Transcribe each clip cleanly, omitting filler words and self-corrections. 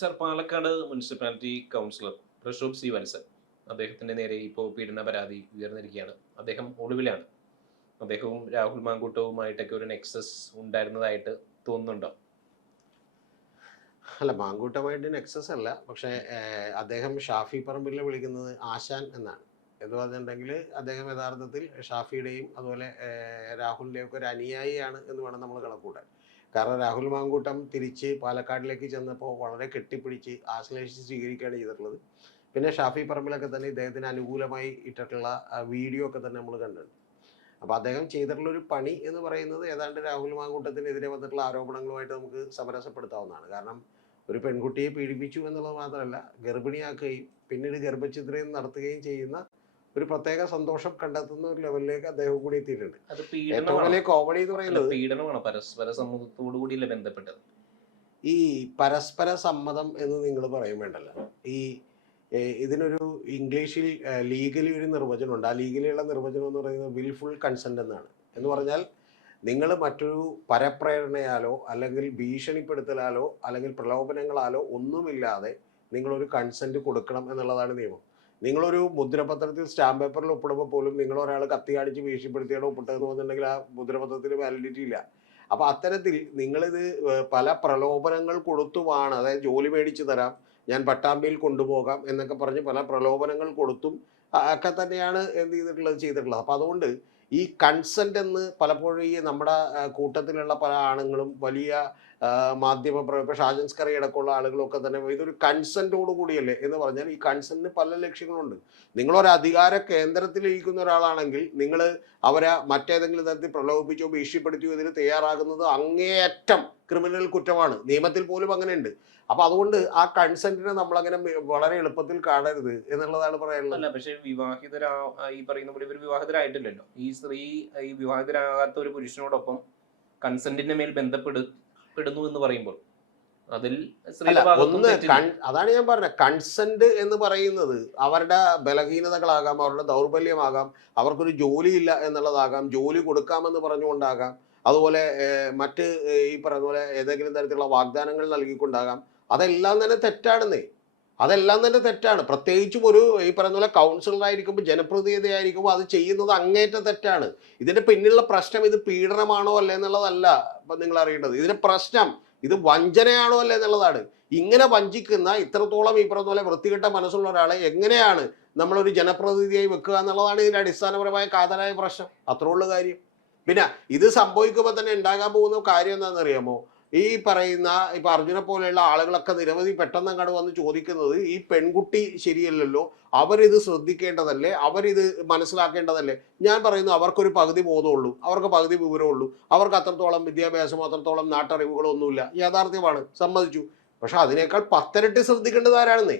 Sir Palakkad municipality councillor Prakshobh C Valsan അദ്ദേഹത്തിന്റെ നേരെ ഇപ്പോൾ പീഡന പരാതി ഉയർന്നിരിക്കുകയാണ്. അദ്ദേഹം ഒളിവിലാണ്. അദ്ദേഹവും രാഹുൽ മാങ്കൂട്ടവുമായിട്ടൊക്കെ ഒരു നെക്സസ് ഉണ്ടായിരുന്നതായിട്ട് തോന്നുന്നുണ്ടോ? അല്ല, മാങ്കൂട്ടമായിട്ട് നെക്സസ് അല്ല. പക്ഷേ അദ്ദേഹം ഷാഫി പറമ്പിലിനെ വിളിക്കുന്നത് ആശാൻ എന്നാണ്. എന്ന് പറഞ്ഞിട്ടുണ്ടെങ്കിൽ അദ്ദേഹം യഥാർത്ഥത്തിൽ ഷാഫിയുടെയും അതുപോലെ രാഹുലിൻ്റെയും ഒക്കെ ഒരു അനുയായിയാണ് എന്ന് വേണം നമ്മൾ കണക്കൂട്ടാൻ. കാരണം രാഹുൽ മാങ്കൂട്ടം തിരിച്ച് പാലക്കാടിലേക്ക് ചെന്നപ്പോൾ വളരെ കെട്ടിപ്പിടിച്ച് ആശ്ലേഷിച്ച് സ്വീകരിക്കുകയാണ് ചെയ്തിട്ടുള്ളത്. പിന്നെ ഷാഫി പറമ്പിലൊക്കെ തന്നെ ഇദ്ദേഹത്തിന് അനുകൂലമായി ഇട്ടിട്ടുള്ള വീഡിയോ ഒക്കെ തന്നെ നമ്മൾ കണ്ടിട്ടുണ്ട്. അപ്പോൾ അദ്ദേഹം ചെയ്തിട്ടുള്ള ഒരു പണി എന്ന് പറയുന്നത് ഏതാണ്ട് രാഹുൽ മാങ്കൂട്ടത്തിനെതിരെ വന്നിട്ടുള്ള ആരോപണങ്ങളുമായിട്ട് നമുക്ക് സമരസപ്പെടുത്താവുന്നതാണ്. കാരണം ഒരു പെൺകുട്ടിയെ പീഡിപ്പിച്ചു എന്നുള്ളത് മാത്രമല്ല, ഗർഭിണിയാക്കുകയും പിന്നീട് ഗർഭഛിദ്രം നടത്തുകയും ചെയ്യുന്ന ഒരു പ്രത്യേക സന്തോഷം കണ്ടെത്തുന്ന ഒരു ലെവലിലേക്ക് അദ്ദേഹം കൂടി എത്തിയിട്ടുണ്ട്. ഏറ്റവും വലിയ കോമഡി എന്ന് പറയുന്നത് പീഡനമാണ്, പരസ്പര സമ്മതത്തോടു കൂടിയല്ലേ ബന്ധപ്പെട്ടത്. ഈ പരസ്പര സമ്മതം എന്ന് നിങ്ങൾ പറയും വേണ്ടല്ലോ. ഈ ഇതിനൊരു ഇംഗ്ലീഷിൽ ലീഗലി ഒരു നിർവചനമുണ്ട്. ആ ലീഗലിയുള്ള നിർവചനം എന്ന് പറയുന്നത് വിൽഫുൾ കൺസെന്റ് എന്നാണ്. എന്ന് പറഞ്ഞാൽ നിങ്ങൾ മറ്റൊരു പരപ്രേരണയാലോ അല്ലെങ്കിൽ ഭീഷണിപ്പെടുത്തലാലോ അല്ലെങ്കിൽ പ്രലോഭനങ്ങളാലോ ഒന്നുമില്ലാതെ നിങ്ങളൊരു കൺസെന്റ് കൊടുക്കണം എന്നുള്ളതാണ് നിയമം. നിങ്ങളൊരു മുദ്രപത്രത്തിൽ സ്റ്റാമ്പ് പേപ്പറിൽ ഒപ്പിടുമ്പോൾ പോലും നിങ്ങൾ ഒരാൾ കത്തി കാണിച്ച് ഭീഷണിപ്പെടുത്തിയാണോ ഒപ്പിട്ടതെന്ന് പറഞ്ഞിട്ടുണ്ടെങ്കിൽ ആ മുദ്രപത്രത്തിന് വാലിഡിറ്റി ഇല്ല. അപ്പൊ അത്തരത്തിൽ നിങ്ങളിത് പല പ്രലോഭനങ്ങൾ കൊടുത്തുമാണ്, അതായത് ജോലി മേടിച്ചു തരാം, ഞാൻ പട്ടാമ്പിയിൽ കൊണ്ടുപോകാം എന്നൊക്കെ പറഞ്ഞ് പല പ്രലോഭനങ്ങൾ കൊടുത്തും ഒക്കെ തന്നെയാണ് ചെയ്തിട്ടുള്ളത്. അപ്പൊ അതുകൊണ്ട് ഈ കൺസെന്റ് എന്ന് പലപ്പോഴും ഈ നമ്മുടെ കൂട്ടത്തിലുള്ള പല ആണുങ്ങളും വലിയ മാധ്യമ ഇപ്പൊ ഷാജൻസ്കറി അടക്കമുള്ള ആളുകളൊക്കെ തന്നെ ഇതൊരു കൺസെന്റോട് കൂടിയല്ലേ എന്ന് പറഞ്ഞാൽ ഈ കൺസെന്റിന് പല ലക്ഷ്യങ്ങളുണ്ട്. നിങ്ങളൊരു അധികാര കേന്ദ്രത്തിൽ ഇരിക്കുന്ന ഒരാളാണെങ്കിൽ നിങ്ങൾ അവരെ മറ്റേതെങ്കിലും തരത്തിൽ പ്രലോഭിപ്പിച്ചോ ഭീഷണിപ്പെടുത്തിയോ ഇതിന് തയ്യാറാകുന്നത് അങ്ങേയറ്റം ക്രിമിനൽ കുറ്റമാണ്. നിയമത്തിൽ പോലും അങ്ങനെയുണ്ട്. അപ്പൊ അതുകൊണ്ട് ആ കൺസെന്റിനെ നമ്മൾ അങ്ങനെ വളരെ എളുപ്പത്തിൽ കാണരുത് എന്നുള്ളതാണ് പറയാനുള്ളത്. അല്ല, പക്ഷെ ഈ പറയുന്ന പോലെ ഇവർ വിവാഹിതരായിട്ടില്ലല്ലോ. ഈ സ്ത്രീ ഈ വിവാഹിതരാകാത്ത ഒരു പുരുഷനോടൊപ്പം കൺസെന്റിന്റെ മേൽ ബന്ധപ്പെടുന്നു എന്ന് പറയുമ്പോൾ അതിൽ അതാണ് ഞാൻ പറഞ്ഞത്. കൺസെന്റ് എന്ന് പറയുന്നത് അവരുടെ ബലഹീനതകളാകാം, അവരുടെ ദൗർബല്യമാകാം, അവർക്കൊരു ജോലിയില്ല എന്നുള്ളതാകാം, ജോലി കൊടുക്കാമെന്ന് പറഞ്ഞുകൊണ്ടാകാം, അതുപോലെ മറ്റ് ഈ പറയുന്ന പോലെ ഏതെങ്കിലും തരത്തിലുള്ള വാഗ്ദാനങ്ങൾ നൽകിക്കൊണ്ടാകാം. അതെല്ലാം തന്നെ തെറ്റാണെന്നേ. അതെല്ലാം തന്നെ തെറ്റാണ്. പ്രത്യേകിച്ചും ഒരു ഈ പറയുന്ന പോലെ കൗൺസിലറായിരിക്കുമ്പോൾ ജനപ്രതിനിധിയായിരിക്കുമ്പോൾ അത് ചെയ്യുന്നത് അങ്ങേറ്റം തെറ്റാണ്. ഇതിന്റെ പിന്നിലുള്ള പ്രശ്നം ഇത് പീഡനമാണോ അല്ലേ എന്നുള്ളതല്ല ഇപ്പം നിങ്ങൾ അറിയേണ്ടത്. ഇതിന്റെ പ്രശ്നം ഇത് വഞ്ചനയാണോ അല്ലേ എന്നുള്ളതാണ്. ഇങ്ങനെ വഞ്ചിക്കുന്ന ഇത്രത്തോളം ഈ പറഞ്ഞ പോലെ വൃത്തികെട്ട മനസ്സുള്ള ഒരാളെ എങ്ങനെയാണ് നമ്മളൊരു ജനപ്രതിനിധിയായി വെക്കുക എന്നുള്ളതാണ് ഇതിന്റെ അടിസ്ഥാനപരമായ കാതലായ പ്രശ്നം. അത്രേ ഉള്ള കാര്യം. പിന്നെ ഇത് സംഭവിക്കുമ്പോൾ തന്നെ ഉണ്ടാകാൻ പോകുന്ന കാര്യം എന്താണെന്ന് അറിയാമോ? ഈ പറയുന്ന ഇപ്പൊ അർജുനെ പോലെയുള്ള ആളുകളൊക്കെ നിരവധി പെട്ടെന്ന് അങ്ങോട്ട് വന്ന് ചോദിക്കുന്നത് ഈ പെൺകുട്ടി ശരിയല്ലല്ലോ, അവരിത് ശ്രദ്ധിക്കേണ്ടതല്ലേ, അവരിത് മനസ്സിലാക്കേണ്ടതല്ലേ. ഞാൻ പറയുന്നു അവർക്കൊരു പകുതി ബോധമുള്ളൂ, അവർക്ക് പകുതി വിവരമുള്ളൂ, അവർക്ക് അത്രത്തോളം വിദ്യാഭ്യാസം അത്രത്തോളം നാട്ടറിവുകളൊന്നുമില്ല. യാഥാർത്ഥ്യമാണ്, സമ്മതിച്ചു. പക്ഷെ അതിനേക്കാൾ 10 ഇരട്ടി ശ്രദ്ധിക്കേണ്ടത് ആരാണെന്നേ.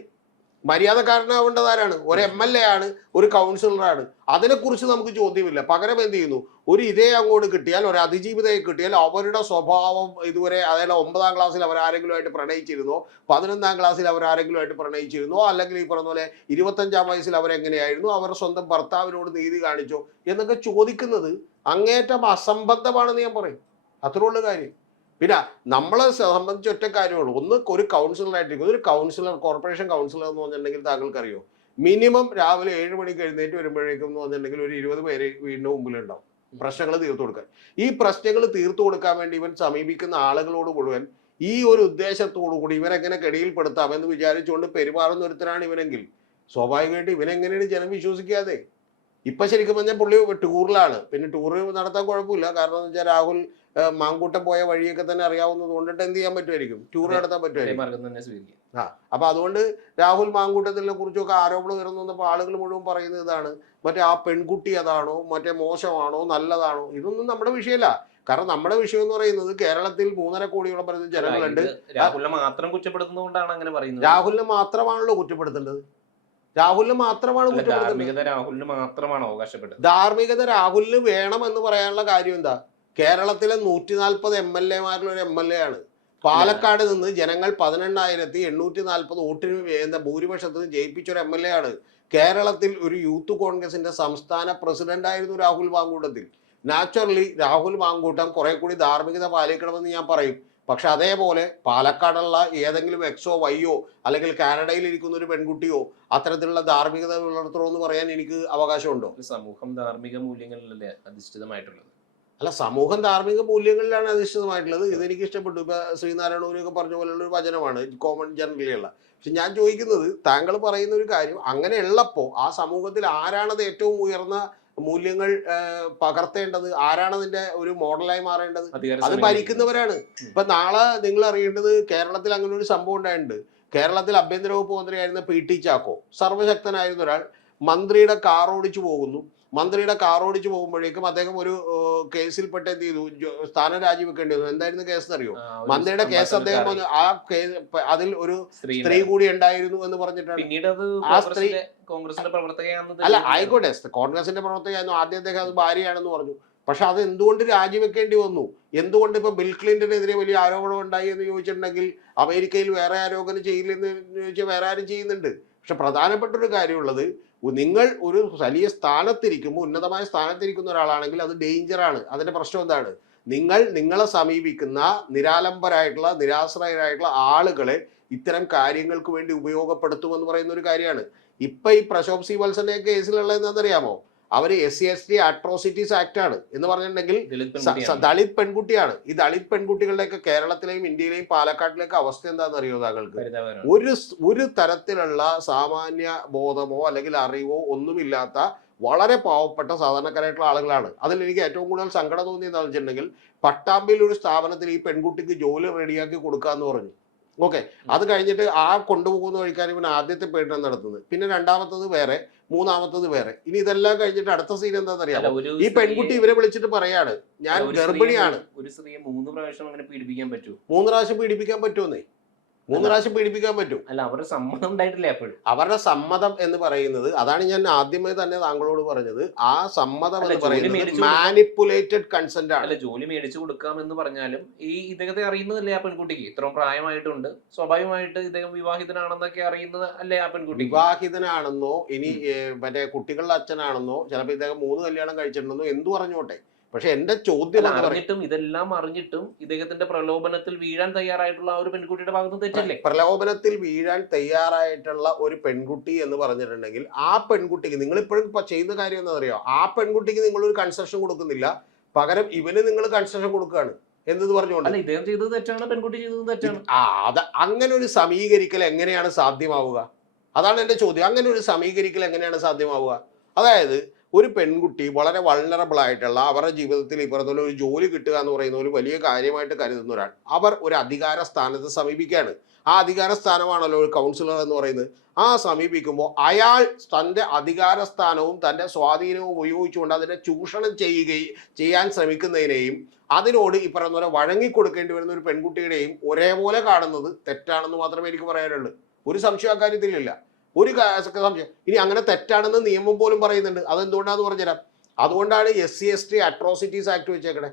മര്യാദക്കാരനാവേണ്ടത് ആരാണ്? ഒരു MLA ആണ്, ഒരു കൗൺസിലറാണ്. അതിനെക്കുറിച്ച് നമുക്ക് ചോദ്യമില്ല. പകരം എന്ത് ചെയ്യുന്നു? ഒരു ഇതേ അങ്ങോട്ട് കിട്ടിയാൽ, ഒരു അതിജീവിതയെ കിട്ടിയാൽ അവരുടെ സ്വഭാവം ഇതുവരെ, അതായത് 9ാം ക്ലാസ്സിൽ അവരാരെങ്കിലുമായിട്ട് പ്രണയിച്ചിരുന്നോ, 11ാം ക്ലാസ്സിൽ അവരാരെങ്കിലുമായിട്ട് പ്രണയിച്ചിരുന്നോ, അല്ലെങ്കിൽ ഈ പറഞ്ഞ പോലെ 25ാം വയസ്സിൽ അവരെങ്ങനെയായിരുന്നു, അവരുടെ സ്വന്തം ഭർത്താവിനോട് നീതി കാണിച്ചോ എന്നൊക്കെ ചോദിക്കുന്നത് അങ്ങേറ്റം അസംബന്ധമാണെന്ന് ഞാൻ പറയും. അത്രയുള്ള കാര്യം. പിന്നെ നമ്മളെ സംബന്ധിച്ച് ഒറ്റ കാര്യമുള്ളൂ. ഒന്ന്, ഒരു കൗൺസിലറായിട്ടിരിക്കും. ഒരു കൗൺസിലർ, കോർപ്പറേഷൻ കൗൺസിലർ എന്ന് പറഞ്ഞിട്ടുണ്ടെങ്കിൽ താങ്കൾക്കറിയോ, മിനിമം രാവിലെ 7 മണിക്ക് എഴുന്നേറ്റ് വരുമ്പോഴേക്കും എന്ന് പറഞ്ഞിട്ടുണ്ടെങ്കിൽ ഒരു 20 പേര് വീടിന്റെ മുമ്പിലുണ്ടാവും പ്രശ്നങ്ങൾ തീർത്തു കൊടുക്കാൻ. ഈ പ്രശ്നങ്ങൾ തീർത്തു കൊടുക്കാൻ വേണ്ടി ഇവൻ സമീപിക്കുന്ന ആളുകളോട് മുഴുവൻ ഈ ഒരു ഉദ്ദേശത്തോടു കൂടി ഇവനെങ്ങനെ കെടിയിൽപ്പെടുത്താമെന്ന് വിചാരിച്ചുകൊണ്ട് പെരുമാറുന്ന ഒരുത്തരാണ് ഇവനെങ്കിൽ സ്വാഭാവികമായിട്ട് ഇവനെങ്ങനെയാണ് ജനം വിശ്വസിക്കാതെ? ഇപ്പൊ ശരിക്കും പറഞ്ഞാൽ പുള്ളി ടൂറിലാണ്. പിന്നെ ടൂർ നടത്താൻ കുഴപ്പമില്ല. കാരണം എന്ന് വെച്ചാൽ രാഹുൽ മാങ്കൂട്ടം പോയ വഴിയൊക്കെ തന്നെ അറിയാവുന്നത് കൊണ്ടിട്ട് എന്ത് ചെയ്യാൻ പറ്റുമായിരിക്കും, ടൂർ നടത്താൻ പറ്റുമായിരിക്കും. അപ്പൊ അതുകൊണ്ട് രാഹുൽ മാങ്കൂട്ടത്തിനെ കുറിച്ചൊക്കെ ആരോപണം ഉയർന്നു വന്നപ്പോൾ ആളുകൾ മുഴുവൻ പറയുന്നത് ഇതാണ്, മറ്റേ ആ പെൺകുട്ടി അതാണോ, മറ്റേ മോശമാണോ നല്ലതാണോ, ഇതൊന്നും നമ്മുടെ വിഷയമല്ല. കാരണം നമ്മുടെ വിഷയം എന്ന് പറയുന്നത് കേരളത്തിൽ 3.5 കോടിയോളം പറയുന്ന ജനങ്ങളുണ്ട്. രാഹുലിനെ മാത്രം കുറ്റപ്പെടുത്തുന്നതുകൊണ്ടാണ് അങ്ങനെ പറയുന്നത്. രാഹുലിനെ മാത്രമാണല്ലോ കുറ്റപ്പെടുത്തേണ്ടത്. രാഹുലിന് മാത്രമാണ് ധാർമ്മികത രാഹുലിന് മാത്രമാണ് അവകാശപ്പെട്ടത്. ധാർമ്മികത രാഹുലിന് വേണം എന്ന് പറയാനുള്ള കാര്യം എന്താ? കേരളത്തിലെ 140 MLA-മാരിൽ ഒരു MLA ആണ്. പാലക്കാട് നിന്ന് ജനങ്ങൾ 18,840 വോട്ടിന് ഭൂരിപക്ഷത്തിന് ജയിപ്പിച്ചൊരു MLA ആണ്. കേരളത്തിൽ ഒരു യൂത്ത് കോൺഗ്രസിന്റെ സംസ്ഥാന പ്രസിഡന്റ് ആയിരുന്നു രാഹുൽ മാങ്കൂട്ടത്തിൽ. നാച്ചുറലി രാഹുൽ മാങ്കൂട്ടം കുറെ കൂടി ധാർമ്മികത പാലിക്കണമെന്ന് ഞാൻ പറയും. പക്ഷെ അതേപോലെ പാലക്കാടുള്ള ഏതെങ്കിലും എക്സോ വൈയോ അല്ലെങ്കിൽ കാനഡയിൽ ഇരിക്കുന്ന ഒരു പെൺകുട്ടിയോ അത്തരത്തിലുള്ള ധാർമ്മികത പുലർത്തണമെന്ന് പറയാൻ എനിക്ക് അവകാശമുണ്ടോ? സമൂഹം ധാർമ്മിക മൂല്യങ്ങളിലല്ലേ അധിഷ്ഠിതമായിട്ടുള്ളത്. അല്ല, സമൂഹം ധാർമ്മിക മൂല്യങ്ങളിലാണ് അധിഷ്ഠിതമായിട്ടുള്ളത്. ഇതെനിക്ക് ഇഷ്ടപ്പെട്ടു. ഇപ്പൊ ശ്രീനാരായണൂരൊക്കെ പറഞ്ഞ പോലെയുള്ള ഒരു വചനമാണ്, കോമൺ ജനറലിയുള്ള. പക്ഷെ ഞാൻ ചോദിക്കുന്നത്, താങ്കൾ പറയുന്ന ഒരു കാര്യം അങ്ങനെ ഉള്ളപ്പോ ആ സമൂഹത്തിൽ ആരാണത് ഏറ്റവും ഉയർന്ന മൂല്യങ്ങൾ പകർത്തേണ്ടത്? ആരാണ് അതിന്റെ ഒരു മോഡലായി മാറേണ്ടത്? അത് ഭരിക്കുന്നവരാണ്. ഇപ്പൊ നാളെ നിങ്ങൾ അറിയേണ്ടത്, കേരളത്തിൽ അങ്ങനെ ഒരു സംഭവം ഉണ്ടായിട്ടുണ്ട്. കേരളത്തിൽ ആഭ്യന്തര വകുപ്പ് മന്ത്രിയായിരുന്ന PT ചാക്കോ, സർവശക്തനായിരുന്ന ഒരാൾ, മന്ത്രിയുടെ കാർ ഓടിച്ചു പോകുന്നു. മന്ത്രിയുടെ കാർ ഓടിച്ചു പോകുമ്പോഴേക്കും അദ്ദേഹം ഒരു കേസിൽപ്പെട്ട് എന്ത് ചെയ്തു, സ്ഥാനം രാജിവെക്കേണ്ടി വന്നു. എന്തായിരുന്നു കേസ് എന്നറിയോ? മന്ത്രിയുടെ കേസ് അദ്ദേഹം ആ കേസ് അതിൽ ഒരു സ്ത്രീ കൂടി ഉണ്ടായിരുന്നു എന്ന് പറഞ്ഞിട്ടാണ്. ആ സ്ത്രീ കോൺഗ്രസിന്റെ പ്രവർത്തകയാണെന്ന് അല്ല, ആയിക്കോട്ടെ, കോൺഗ്രസിന്റെ പ്രവർത്തകയായിരുന്നു. ആദ്യം അദ്ദേഹം അത് ഭാര്യയാണെന്ന് പറഞ്ഞു. പക്ഷെ അത് എന്തുകൊണ്ട് രാജിവെക്കേണ്ടി വന്നു? എന്തുകൊണ്ട് ഇപ്പൊ ബിൽ ക്ലിന്റനെതിരെ വലിയ ആരോപണം ഉണ്ടായി എന്ന് ചോദിച്ചിട്ടുണ്ടെങ്കിൽ അമേരിക്കയിൽ വേറെ ആരോപണം ചെയ്യില്ലെന്ന് ചോദിച്ചാൽ വേറെ ആരും ചെയ്യുന്നുണ്ട്. പക്ഷെ പ്രധാനപ്പെട്ട ഒരു കാര്യമുള്ളത്, നിങ്ങൾ ഒരു വലിയ സ്ഥാനത്തിരിക്കുമ്പോൾ, ഉന്നതമായ സ്ഥാനത്തിരിക്കുന്ന ഒരാളാണെങ്കിൽ അത് ഡേഞ്ചറാണ്. അതിന്റെ പ്രശ്നം എന്താണ്? നിങ്ങളെ സമീപിക്കുന്ന നിരാലംബരായിട്ടുള്ള നിരാശ്രയരായിട്ടുള്ള ആളുകളെ ഇത്തരം കാര്യങ്ങൾക്ക് വേണ്ടി ഉപയോഗപ്പെടുത്തുമെന്ന് പറയുന്ന ഒരു കാര്യമാണ്. ഇപ്പൊ ഈ പ്രശോഭ് സി വത്സന്റെ കേസിലുള്ള എന്താണെന്നറിയാമോ? അവര് SC/ST അട്രോസിറ്റീസ് ആക്ട് ആണ് എന്ന് പറഞ്ഞിട്ടുണ്ടെങ്കിൽ ദളിത് പെൺകുട്ടിയാണ്. ഈ ദളിത് പെൺകുട്ടികളുടെയൊക്കെ കേരളത്തിലെയും ഇന്ത്യയിലെയും പാലക്കാട്ടിലേക്ക് അവസ്ഥ എന്താണെന്ന് അറിയോ താങ്കൾക്ക്? ഒരു തരത്തിലുള്ള സാമാന്യ ബോധമോ അല്ലെങ്കിൽ അറിവോ ഒന്നുമില്ലാത്ത വളരെ പാവപ്പെട്ട സാധാരണക്കാരായിട്ടുള്ള ആളുകളാണ്. അതിൽ എനിക്ക് ഏറ്റവും കൂടുതൽ സങ്കടം തോന്നിയെന്ന് വെച്ചിട്ടുണ്ടെങ്കിൽ, പട്ടാമ്പിയിൽ ഒരു സ്ഥാപനത്തിൽ ഈ പെൺകുട്ടിക്ക് ജോലി റെഡിയാക്കി കൊടുക്കാന്ന് പറഞ്ഞു. ഓക്കെ, അത് കഴിഞ്ഞിട്ട് ആ കൊണ്ടുപോകുന്ന വഴിക്കാണ് ഇവൻ ആദ്യത്തെ പീഡനം നടത്തുന്നത്. പിന്നെ രണ്ടാമത്തത് വേറെ, മൂന്നാമത്തത് വേറെ. ഇനി ഇതെല്ലാം കഴിഞ്ഞിട്ട് അടുത്ത സീൻ എന്താണെന്നറിയാമോ? ഈ പെൺകുട്ടി ഇവരെ വിളിച്ചിട്ട് പറയാണ്, ഞാൻ ഗർഭിണിയാണ്. ഒരു സ്ത്രീയെ 3 പ്രാവശ്യം അങ്ങനെ പീഡിപ്പിക്കാൻ പറ്റുമോ? 3 പ്രാവശ്യം പീഡിപ്പിക്കാൻ പറ്റുമെന്നേ. 3 പ്രാവശ്യം പീഡിപ്പിക്കാൻ പറ്റും. അല്ല, അവരുടെ സമ്മതം ഉണ്ടായിട്ടില്ല എപ്പോഴും. അവരുടെ സമ്മതം എന്ന് പറയുന്നത്, അതാണ് ഞാൻ ആദ്യമേ തന്നെ താങ്കളോട് പറഞ്ഞത്, ആ സമ്മതം എന്ന് പറയുന്നത് മാനിപ്പുലേറ്റഡ് കൺസെന്റ് ആണ്. അല്ല, ജോലി മേടിച്ചു കൊടുക്കാം എന്ന് പറഞ്ഞാലും ഈ ഇദ്ദേഹത്തെ അറിയുന്നതല്ലേ ആ പെൺകുട്ടിക്ക്? ഇത്രയും പ്രായമായിട്ടുണ്ട്, സ്വാഭാവികമായിട്ട് ഇദ്ദേഹം വിവാഹിതനാണെന്നൊക്കെ അറിയുന്നത് അല്ലേ ആ പെൺകുട്ടി? വിവാഹിതനാണെന്നോ ഇനി മറ്റേ കുട്ടികളുടെ അച്ഛനാണെന്നോ, ചിലപ്പോൾ ഇദ്ദേഹം 3 കല്യാണം കഴിച്ചിട്ടുണ്ടെന്നോ എന്തു പറഞ്ഞോട്ടെ. പക്ഷെ എന്റെ ചോദ്യം, ഇതെല്ലാം അറിഞ്ഞിട്ടും ഇദ്ദേഹത്തിന്റെ പ്രലോഭനത്തിൽ വീഴാൻ തയ്യാറായിട്ടുള്ള ആ ഒരു പെൺകുട്ടിയുടെ ഭാഗത്ത് തെറ്റല്ലേ? പ്രലോഭനത്തിൽ വീഴാൻ തയ്യാറായിട്ടുള്ള ഒരു പെൺകുട്ടി എന്ന് പറഞ്ഞിട്ടുണ്ടെങ്കിൽ, ആ പെൺകുട്ടിക്ക് നിങ്ങൾ ഇപ്പോഴും ചെയ്യുന്ന കാര്യം എന്താ അറിയോ? ആ പെൺകുട്ടിക്ക് നിങ്ങൾ ഒരു കൺസെഷൻ കൊടുക്കുന്നില്ല, പകരം ഇവന് നിങ്ങൾ കൺസെഷൻ കൊടുക്കുകയാണ്. എന്ത് പറഞ്ഞുകൊണ്ട് ഇദ്ദേഹം ചെയ്തത് തെറ്റാണ്, പെൺകുട്ടി ചെയ്തത് തെറ്റാണ്. അങ്ങനെ ഒരു സമീകരിക്കൽ എങ്ങനെയാണ് സാധ്യമാവുക? അതാണ് എന്റെ ചോദ്യം. അങ്ങനെ ഒരു സമീകരിക്കൽ എങ്ങനെയാണ് സാധ്യമാവുക? അതായത് ഒരു പെൺകുട്ടി വളരെ വൾണറബിൾ ആയിട്ടുള്ള, അവരുടെ ജീവിതത്തിൽ ഈ പറഞ്ഞ ഒരു ജോലി കിട്ടുക എന്ന് പറയുന്ന ഒരു വലിയ കാര്യമായിട്ട് കരുതുന്ന ഒരാൾ, അവർ ഒരു അധികാര സ്ഥാനത്ത് സമീപിക്കുകയാണ്. ആ അധികാര സ്ഥാനമാണല്ലോ ഒരു കൗൺസിലർ എന്ന് പറയുന്നത്. ആ സമീപിക്കുമ്പോൾ അയാൾ തൻ്റെ അധികാര സ്ഥാനവും തൻ്റെ സ്വാധീനവും ഉപയോഗിച്ചുകൊണ്ട് അതിനെ ചൂഷണം ചെയ്യാൻ ശ്രമിക്കുന്നതിനെയും അതിനോട് ഈ പറയുന്ന പോലെ വഴങ്ങിക്കൊടുക്കേണ്ടി വരുന്ന ഒരു പെൺകുട്ടിയുടെയും ഒരേപോലെ കാണുന്നത് തെറ്റാണെന്ന് മാത്രമേ എനിക്ക് പറയാനുള്ളൂ. ഒരു സംശയം അക്കാര്യത്തിലില്ല, ഒരു സംശയം. ഇനി അങ്ങനെ തെറ്റാണെന്ന് നിയമം പോലും പറയുന്നുണ്ട്. അതെന്തുകൊണ്ടാന്ന് പറഞ്ഞുതരാം. അതുകൊണ്ടാണ് SC/ST അട്രോസിറ്റീസ് ആക്ട് വെച്ചേക്കണേ.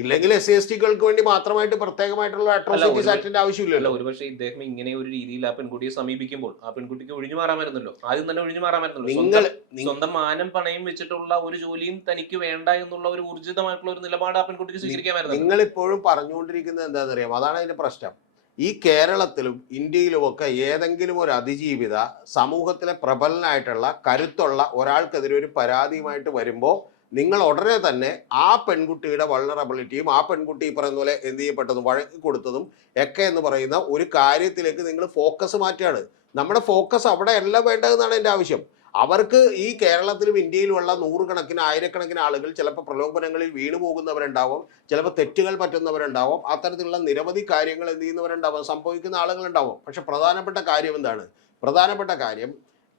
ഇല്ലെങ്കിൽ SC/STകൾക്ക് വേണ്ടി മാത്രമായിട്ട് പ്രത്യേകമായിട്ടുള്ള അട്രോസിറ്റീസ് ആക്ടിന്റെ ആവശ്യമില്ലല്ലോ. ഒരുപക്ഷെ ഇദ്ദേഹം ഇങ്ങനെ ഒരു രീതിയിൽ ആ പെൺകുട്ടിയെ സമീപിക്കുമ്പോൾ ആ പെൺകുട്ടിക്ക് ഒഴിഞ്ഞു മാറാമായിരുന്നല്ലോ, ആദ്യം തന്നെ ഒഴിഞ്ഞു മാറാമായിരുന്നല്ലോ. സ്വന്തം മാനം പണയം വെച്ചിട്ടുള്ള ഒരു ജോലിയും തനിക്ക് വേണ്ട എന്നുള്ള ഒരു ഊർജിതമായിട്ടുള്ള ഒരു നിലപാട് ആ പെൺകുട്ടിക്ക് സ്വീകരിക്കാമായിരുന്നു. നിങ്ങൾ ഇപ്പോഴും പറഞ്ഞുകൊണ്ടിരിക്കുന്നത് എന്താണെന്നറിയാം? അതാണ് അതിന്റെ പ്രശ്നം. ഈ കേരളത്തിലും ഇന്ത്യയിലുമൊക്കെ ഏതെങ്കിലും ഒരു അതിജീവിത സമൂഹത്തിലെ പ്രബലനായിട്ടുള്ള കരുത്തുള്ള ഒരാൾക്കെതിരെ ഒരു പരാതിയുമായിട്ട് വരുമ്പോൾ നിങ്ങൾ ഉടനെ തന്നെ ആ പെൺകുട്ടിയുടെ വൾണറബിലിറ്റിയും ആ പെൺകുട്ടി പറയുന്ന പോലെ എന്ത് ചെയ്യപ്പെട്ടതും വഴക്കി കൊടുത്തതും ഒക്കെ എന്ന് പറയുന്ന ഒരു കാര്യത്തിലേക്ക് നിങ്ങൾ ഫോക്കസ് മാറ്റുകയാണ്. നമ്മുടെ ഫോക്കസ് അവിടെ അല്ല വേണ്ടതെന്നാണ് എൻ്റെ ആവശ്യം. അവർക്ക് ഈ കേരളത്തിലും ഇന്ത്യയിലുമുള്ള നൂറുകണക്കിന് ആയിരക്കണക്കിന് ആളുകൾ ചിലപ്പോൾ പ്രലോഭനങ്ങളിൽ വീണു പോകുന്നവരുണ്ടാവും, ചിലപ്പോൾ തെറ്റുകൾ പറ്റുന്നവരുണ്ടാവും, അത്തരത്തിലുള്ള നിരവധി കാര്യങ്ങൾ എന്ത് ചെയ്യുന്നവരുണ്ടാവും, സംഭവിക്കുന്ന ആളുകളുണ്ടാവും. പക്ഷെ പ്രധാനപ്പെട്ട കാര്യം എന്താണ്? പ്രധാനപ്പെട്ട കാര്യം,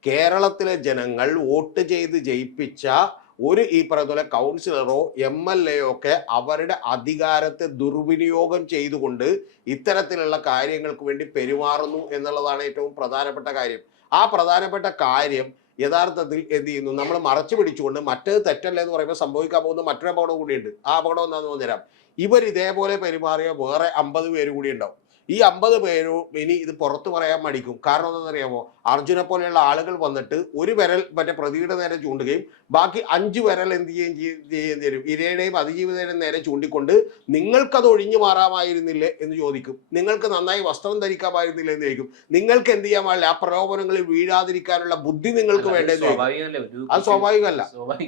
കേരളത്തിലെ ജനങ്ങൾ വോട്ട് ചെയ്ത് ജയിപ്പിച്ച ഒരു ഈ പറയുന്ന കൗൺസിലറോ MLA ഒക്കെ അവരുടെ അധികാരത്തെ ദുർവിനിയോഗം ചെയ്തുകൊണ്ട് ഇത്തരത്തിലുള്ള കാര്യങ്ങൾക്ക് വേണ്ടി പെരുമാറുന്നു എന്നുള്ളതാണ് ഏറ്റവും പ്രധാനപ്പെട്ട കാര്യം. ആ പ്രധാനപ്പെട്ട കാര്യം യഥാർത്ഥത്തിൽ എന്ത് ചെയ്യുന്നു? നമ്മൾ മറച്ചു പിടിച്ചുകൊണ്ട് മറ്റേത് തെറ്റല്ല എന്ന് പറയുമ്പോൾ സംഭവിക്കാൻ പോകുന്ന മറ്റൊരു അപകടം കൂടിയുണ്ട്. ആ അപകടം എന്താണെന്ന് പറഞ്ഞുതരാം. ഇവർ ഇതേപോലെ പെരുമാറിയ വേറെ 50 പേര് കൂടി ഉണ്ടാവും. ഈ 50 പേരും ഇനി ഇത് പുറത്തു പറയാൻ മടിക്കും. കാരണം എന്താണെന്നറിയാമോ? അർജുനെ പോലെയുള്ള ആളുകൾ വന്നിട്ട് ഒരു വിരൽ മറ്റേ പ്രതിയുടെ നേരെ ചൂണ്ടുകയും ബാക്കി 5 വിരൽ എന്ത് ചെയ്യുകയും തരും, ഇരയുടെയും അതിജീവിതയുടെയും നേരെ ചൂണ്ടിക്കൊണ്ട് നിങ്ങൾക്കത് ഒഴിഞ്ഞു മാറാമായിരുന്നില്ലേ എന്ന് ചോദിക്കും. നിങ്ങൾക്ക് നന്നായി വസ്ത്രം ധരിക്കാമായിരുന്നില്ലേ എന്ന് ചോദിക്കും. നിങ്ങൾക്ക് എന്ത് ചെയ്യാൻ പാടില്ല, ആ പ്രലോഭനങ്ങളിൽ വീഴാതിരിക്കാനുള്ള ബുദ്ധി നിങ്ങൾക്ക് വേണ്ടതെന്ന് ചോദിക്കും. അത് സ്വാഭാവികമല്ല.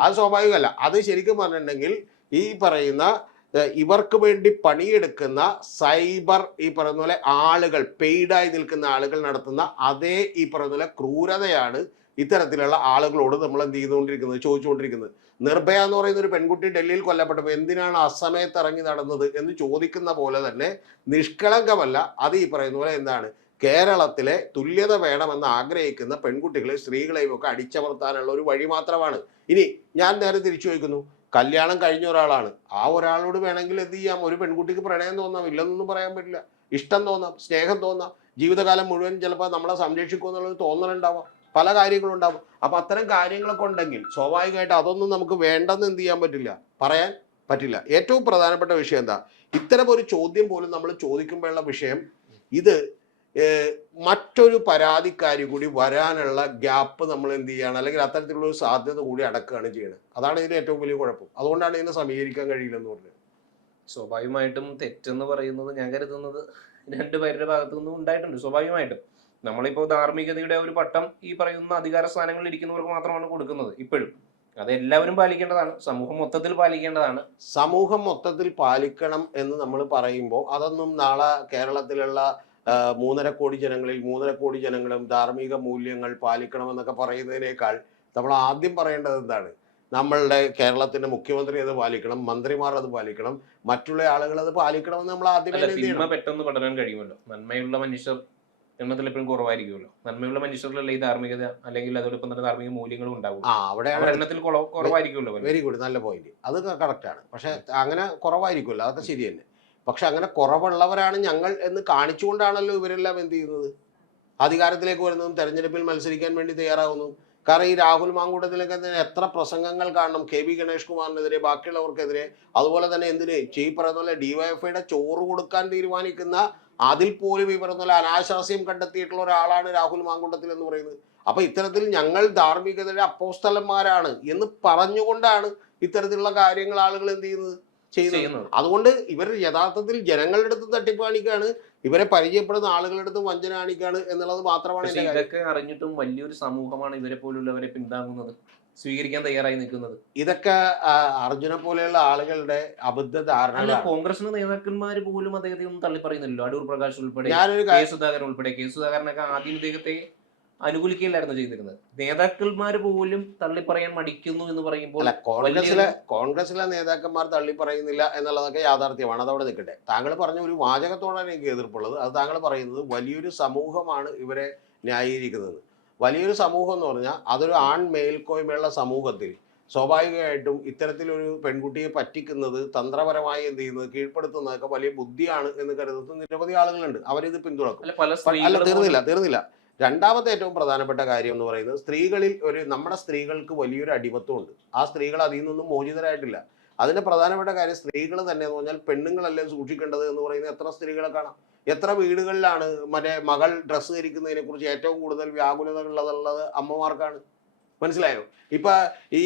അത് സ്വാഭാവികമല്ല. അത് ശരിക്കും പറഞ്ഞിട്ടുണ്ടെങ്കിൽ ഈ പറയുന്ന ഇവർക്ക് വേണ്ടി പണിയെടുക്കുന്ന സൈബർ ഈ പറയുന്ന പോലെ ആളുകൾ, പെയ്ഡായി നിൽക്കുന്ന ആളുകൾ നടത്തുന്ന അതേ ഈ പറയുന്ന പോലെ ക്രൂരതയാണ് ഇത്തരത്തിലുള്ള ആളുകളോട് നമ്മൾ എന്ത് ചെയ്തുകൊണ്ടിരിക്കുന്നത്, ചോദിച്ചുകൊണ്ടിരിക്കുന്നത്. നിർഭയ എന്ന് പറയുന്ന ഒരു പെൺകുട്ടി ഡൽഹിയിൽ കൊല്ലപ്പെട്ടപ്പോൾ എന്തിനാണ് അസമയത്ത് ഇറങ്ങി നടന്നത് എന്ന് ചോദിക്കുന്ന പോലെ തന്നെ നിഷ്കളങ്കമല്ല അത് ഈ പറയുന്ന പോലെ എന്താണ്, കേരളത്തിലെ തുല്യത വേണമെന്ന് ആഗ്രഹിക്കുന്ന പെൺകുട്ടികളെ സ്ത്രീകളെയും ഒക്കെ അടിച്ചമർത്താനുള്ള ഒരു വഴി മാത്രമാണ്. ഇനി ഞാൻ നേരെ തിരിച്ചു ചോദിക്കുന്നു, കല്യാണം കഴിഞ്ഞ ഒരാളാണ്, ആ ഒരാളോട് വേണമെങ്കിൽ എന്ത് ചെയ്യാം, ഒരു പെൺകുട്ടിക്ക് പ്രണയം തോന്നാം, ഇല്ലെന്നൊന്നും പറയാൻ പറ്റില്ല, ഇഷ്ടം തോന്നാം, സ്നേഹം തോന്നാം, ജീവിതകാലം മുഴുവൻ ചിലപ്പോൾ നമ്മളെ സംരക്ഷിക്കും എന്നുള്ളത് തോന്നലുണ്ടാവാം, പല കാര്യങ്ങളുണ്ടാവും. അപ്പൊ അത്തരം കാര്യങ്ങളൊക്കെ ഉണ്ടെങ്കിൽ സ്വാഭാവികമായിട്ട് അതൊന്നും നമുക്ക് വേണ്ടെന്ന് എന്ത് ചെയ്യാൻ പറ്റില്ല, പറയാൻ പറ്റില്ല. ഏറ്റവും പ്രധാനപ്പെട്ട വിഷയം എന്താ, ഇത്തരം ഒരു ചോദ്യം പോലും നമ്മൾ ചോദിക്കുമ്പോഴുള്ള വിഷയം ഇത് മറ്റൊരു പരാതിക്കാരി കൂടി വരാനുള്ള ഗ്യാപ്പ് നമ്മൾ എന്ത് ചെയ്യാണ്, അല്ലെങ്കിൽ അത്തരത്തിലുള്ള ഒരു സാധ്യത കൂടി അടക്കുകയാണ് ചെയ്യുന്നത്. അതാണ് ഇതിന് ഏറ്റവും വലിയ കുഴപ്പം. അതുകൊണ്ടാണ് ഇതിനെ സമീകരിക്കാൻ കഴിയില്ലെന്ന് പറഞ്ഞത്. സ്വാഭാവികമായിട്ടും തെറ്റെന്ന് പറയുന്നത് ഞാൻ കരുതുന്നത് രണ്ടുപേരുടെ ഭാഗത്തു നിന്നും ഉണ്ടായിട്ടുണ്ട്. സ്വാഭാവികമായിട്ടും നമ്മളിപ്പോൾ ധാർമ്മികതയുടെ ഒരു പട്ടം ഈ പറയുന്ന അധികാര സ്ഥാനങ്ങളിൽ ഇരിക്കുന്നവർക്ക് മാത്രമാണ് കൊടുക്കുന്നത് ഇപ്പോഴും. അത് എല്ലാവരും പാലിക്കേണ്ടതാണ്, സമൂഹം മൊത്തത്തിൽ പാലിക്കേണ്ടതാണ്. സമൂഹം മൊത്തത്തിൽ പാലിക്കണം എന്ന് നമ്മൾ പറയുമ്പോൾ അതൊന്നും നാളെ കേരളത്തിലുള്ള 3.5 കോടി ജനങ്ങളിൽ 3.5 കോടി ജനങ്ങളും ധാർമ്മിക മൂല്യങ്ങൾ പാലിക്കണമെന്നൊക്കെ പറയുന്നതിനേക്കാൾ നമ്മൾ ആദ്യം പറയേണ്ടത് എന്താണ്, നമ്മളുടെ കേരളത്തിന്റെ മുഖ്യമന്ത്രി അത് പാലിക്കണം, മന്ത്രിമാർ അത് പാലിക്കണം, മറ്റുള്ള ആളുകൾ അത് പാലിക്കണമെന്ന് നമ്മൾ ആദ്യമേ പെട്ടെന്ന് പഠനം കഴിയുമല്ലോ. നന്മയുള്ള മനുഷ്യർ എണ്ണത്തിൽ എപ്പോഴും കുറവായിരിക്കുമല്ലോ. നന്മയുള്ള മനുഷ്യരിലുള്ള ഈ ധാർമ്മികത അല്ലെങ്കിൽ അതോടൊപ്പം തന്നെ ധാർമ്മിക മൂല്യങ്ങളും ഉണ്ടാവും. എണ്ണത്തിൽ കുറവായിരിക്കുമല്ലോ. വെരി ഗുഡ്, നല്ല പോയിന്റ്, അത് കറക്റ്റാണ്. പക്ഷെ അങ്ങനെ കുറവായിരിക്കുമല്ലോ, അതൊക്കെ ശരി തന്നെ. പക്ഷെ അങ്ങനെ കുറവുള്ളവരാണ് ഞങ്ങൾ എന്ന് കാണിച്ചുകൊണ്ടാണല്ലോ ഇവരെല്ലാം എന്ത് ചെയ്യുന്നത്, അധികാരത്തിലേക്ക് വരുന്നതും തെരഞ്ഞെടുപ്പിൽ മത്സരിക്കാൻ വേണ്ടി തയ്യാറാവുന്നു. കാരണം ഈ രാഹുൽ മാങ്കൂട്ടത്തിലൊക്കെ എത്ര പ്രസംഗങ്ങൾ കാണണം, KB ഗണേഷ് കുമാറിനെതിരെ, ബാക്കിയുള്ളവർക്കെതിരെ. അതുപോലെ തന്നെ എന്തിന് ഈ പറയുന്ന പോലെ DYFIയുടെ ചോറ് കൊടുക്കാൻ തീരുമാനിക്കുന്ന അതിൽ പോലും ഈ പറയുന്ന പോലെ അനാശാസ്യം കണ്ടെത്തിയിട്ടുള്ള ഒരാളാണ് രാഹുൽ മാങ്കൂട്ടത്തിൽ എന്ന് പറയുന്നത്. അപ്പൊ ഇത്തരത്തിൽ ഞങ്ങൾ ധാർമ്മികതയുടെ അപ്പോസ്തലന്മാരാണ് എന്ന് പറഞ്ഞുകൊണ്ടാണ് ഇത്തരത്തിലുള്ള കാര്യങ്ങൾ ആളുകൾ എന്ത് ചെയ്യുന്നത്. അതുകൊണ്ട് ഇവർ യഥാർത്ഥത്തിൽ ജനങ്ങളുടെ അടുത്ത് തട്ടിപ്പ് കാണിക്കാണ്, ഇവരെ പരിചയപ്പെടുന്ന ആളുകളുടെ അടുത്ത് വഞ്ചന കാണിക്കാണ് എന്നുള്ളത് മാത്രമാണ്. ഇതൊക്കെ അറിഞ്ഞിട്ടും വലിയൊരു സമൂഹമാണ് ഇവരെ പോലുള്ളവരെ പിന്താങ്ങുന്നത്, സ്വീകരിക്കാൻ തയ്യാറായി നിൽക്കുന്നത്. ഇതൊക്കെ അർജുനെ പോലെയുള്ള ആളുകളുടെ അബദ്ധ ധാരണ. കോൺഗ്രസിന് നേതാക്കന്മാർ പോലും അദ്ദേഹത്തെ ഒന്നും തള്ളിപ്പറയുന്നില്ലല്ലോ. അടൂർ പ്രകാശ് ഉൾപ്പെടെ, കെ സുധാകരൻ ഉൾപ്പെടെ. കെ സുധാകരനൊക്കെ ആദ്യം ഇദ്ദേഹത്തെ അനുകൂലിക്കുകയല്ലായിരുന്നു ചെയ്തിരുന്നത്. നേതാക്കന്മാർ പോലും തള്ളിപ്പറയാൻ മടിക്കുന്നു എന്ന് പറയുമ്പോൾ കോൺഗ്രസിലെ നേതാക്കന്മാർ തള്ളിപ്പറയുന്നില്ല എന്നുള്ളതൊക്കെ യാഥാർത്ഥ്യമാണ്. അതവിടെ നിൽക്കട്ടെ. താങ്കൾ പറഞ്ഞ ഒരു വാചകത്തോടാണ് എനിക്ക് എതിർപ്പുള്ളത്. അത് താങ്കൾ പറയുന്നത് വലിയൊരു സമൂഹമാണ് ഇവരെ ന്യായീകരിക്കുന്നത്. വലിയൊരു സമൂഹം എന്ന് പറഞ്ഞാൽ അതൊരു ആൺ മേൽക്കോയ്മയുള്ള സമൂഹത്തിൽ സ്വാഭാവികമായിട്ടും ഇത്തരത്തിലൊരു പെൺകുട്ടിയെ പറ്റിക്കുന്നത്, തന്ത്രപരമായി എന്ത് ചെയ്യുന്നത്, കീഴ്പ്പെടുത്തുന്നതൊക്കെ വലിയ ബുദ്ധിയാണ് എന്ന് കരുതുന്ന നിരവധി ആളുകളുണ്ട്. അവരിത് പിന്തുണക്കും. തീർന്നില്ല. രണ്ടാമത്തെ ഏറ്റവും പ്രധാനപ്പെട്ട കാര്യം എന്ന് പറയുന്നത്, സ്ത്രീകളിൽ നമ്മുടെ സ്ത്രീകൾക്ക് വലിയൊരു അടിമത്വമുണ്ട്. ആ സ്ത്രീകൾ അതിൽ നിന്നും മോചിതരായിട്ടില്ല. അതിന്റെ പ്രധാനപ്പെട്ട കാര്യം സ്ത്രീകൾ തന്നെ എന്ന് പറഞ്ഞാൽ പെണ്ണുങ്ങളല്ലേ സൂക്ഷിക്കേണ്ടത് എന്ന് പറയുന്നത് എത്ര സ്ത്രീകളെ കാണാം. എത്ര വീടുകളിലാണ് മകൾ ഡ്രസ്സ് ധരിക്കുന്നതിനെ കുറിച്ച് ഏറ്റവും കൂടുതൽ വ്യാകുലത ഉള്ളത് അമ്മമാർക്കാണ്. മനസ്സിലായോ? ഇപ്പൊ ഈ